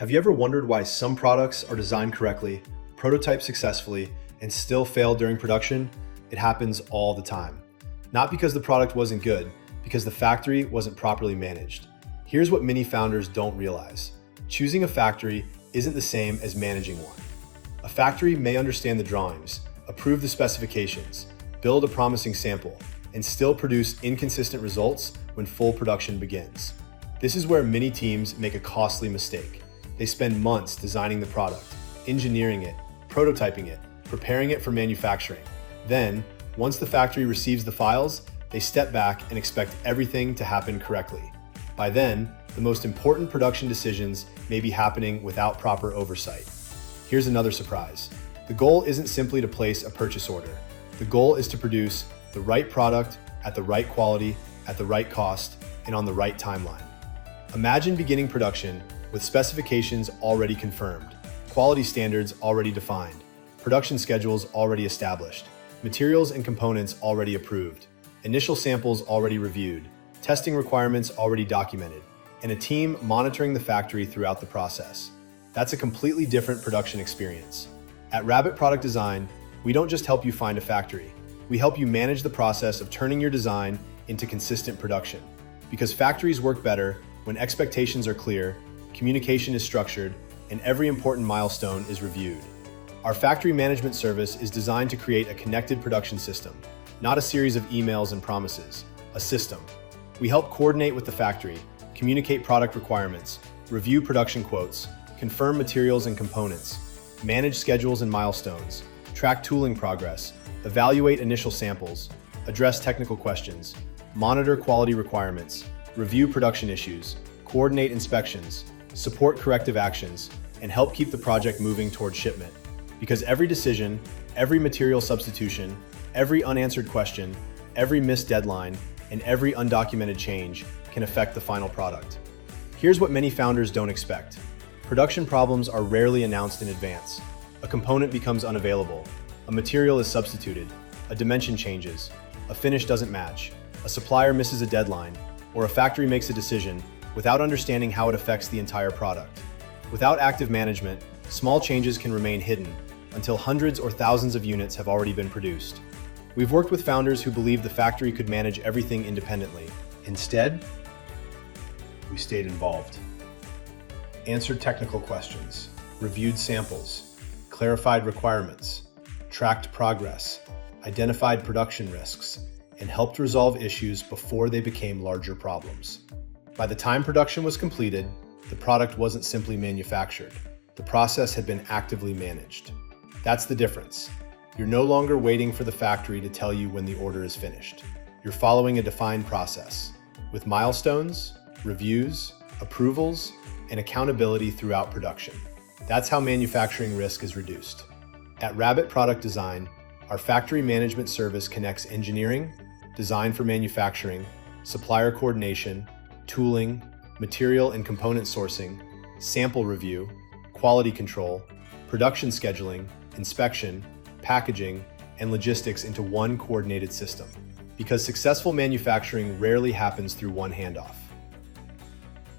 Have you ever wondered why some products are designed correctly, prototyped successfully, and still fail during production? It happens all the time. Not because the product wasn't good, because the factory wasn't properly managed. Here's what many founders don't realize. Choosing a factory isn't the same as managing one. A factory may understand the drawings, approve the specifications, build a promising sample, and still produce inconsistent results when full production begins. This is where many teams make a costly mistake. They spend months designing the product, engineering it, prototyping it, preparing it for manufacturing. Then, once the factory receives the files, they step back and expect everything to happen correctly. By then, the most important production decisions may be happening without proper oversight. Here's another surprise. The goal isn't simply to place a purchase order. The goal is to produce the right product at the right quality, at the right cost, and on the right timeline. Imagine beginning production with specifications already confirmed, quality standards already defined, production schedules already established, materials and components already approved, initial samples already reviewed, testing requirements already documented, and a team monitoring the factory throughout the process. That's a completely different production experience. At Rabbit Product Design, we don't just help you find a factory. We help you manage the process of turning your design into consistent production. Because factories work better when expectations are clear, communication is structured, and every important milestone is reviewed. Our factory management service is designed to create a connected production system, not a series of emails and promises, a system. We help coordinate with the factory, communicate product requirements, review production quotes, confirm materials and components, manage schedules and milestones, track tooling progress, evaluate initial samples, address technical questions, monitor quality requirements, review production issues, coordinate inspections, support corrective actions, and help keep the project moving toward shipment. Because every decision, every material substitution, every unanswered question, every missed deadline, and every undocumented change can affect the final product. Here's what many founders don't expect. Production problems are rarely announced in advance. A component becomes unavailable, a material is substituted, a dimension changes, a finish doesn't match, a supplier misses a deadline, or a factory makes a decision without understanding how it affects the entire product. Without active management, small changes can remain hidden until hundreds or thousands of units have already been produced. We've worked with founders who believed the factory could manage everything independently. Instead, we stayed involved. Answered technical questions, reviewed samples, clarified requirements, tracked progress, identified production risks, and helped resolve issues before they became larger problems. By the time production was completed, the product wasn't simply manufactured. The process had been actively managed. That's the difference. You're no longer waiting for the factory to tell you when the order is finished. You're following a defined process, with milestones, reviews, approvals, and accountability throughout production. That's how manufacturing risk is reduced. At Rabbit Product Design, our factory management service connects engineering, design for manufacturing, supplier coordination, tooling, material and component sourcing, sample review, quality control, production scheduling, inspection, packaging, and logistics into one coordinated system. Because successful manufacturing rarely happens through one handoff.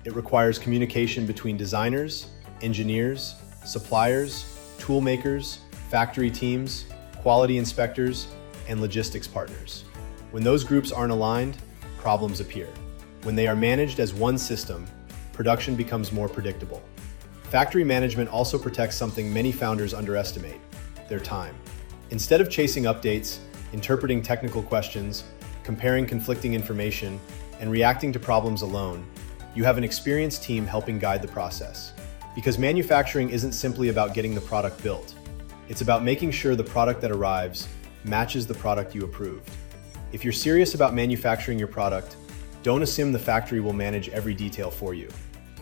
It requires communication between designers, engineers, suppliers, tool makers, factory teams, quality inspectors, and logistics partners. When those groups aren't aligned, problems appear. When they are managed as one system, production becomes more predictable. Factory management also protects something many founders underestimate: their time. Instead of chasing updates, interpreting technical questions, comparing conflicting information, and reacting to problems alone, you have an experienced team helping guide the process. Because manufacturing isn't simply about getting the product built. It's about making sure the product that arrives matches the product you approved. If you're serious about manufacturing your product, don't assume the factory will manage every detail for you.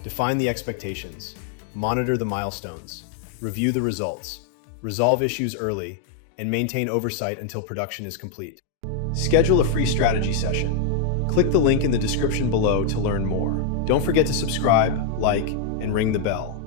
Define the expectations, monitor the milestones, review the results, resolve issues early, and maintain oversight until production is complete. Schedule a free strategy session. Click the link in the description below to learn more. Don't forget to subscribe, like, and ring the bell.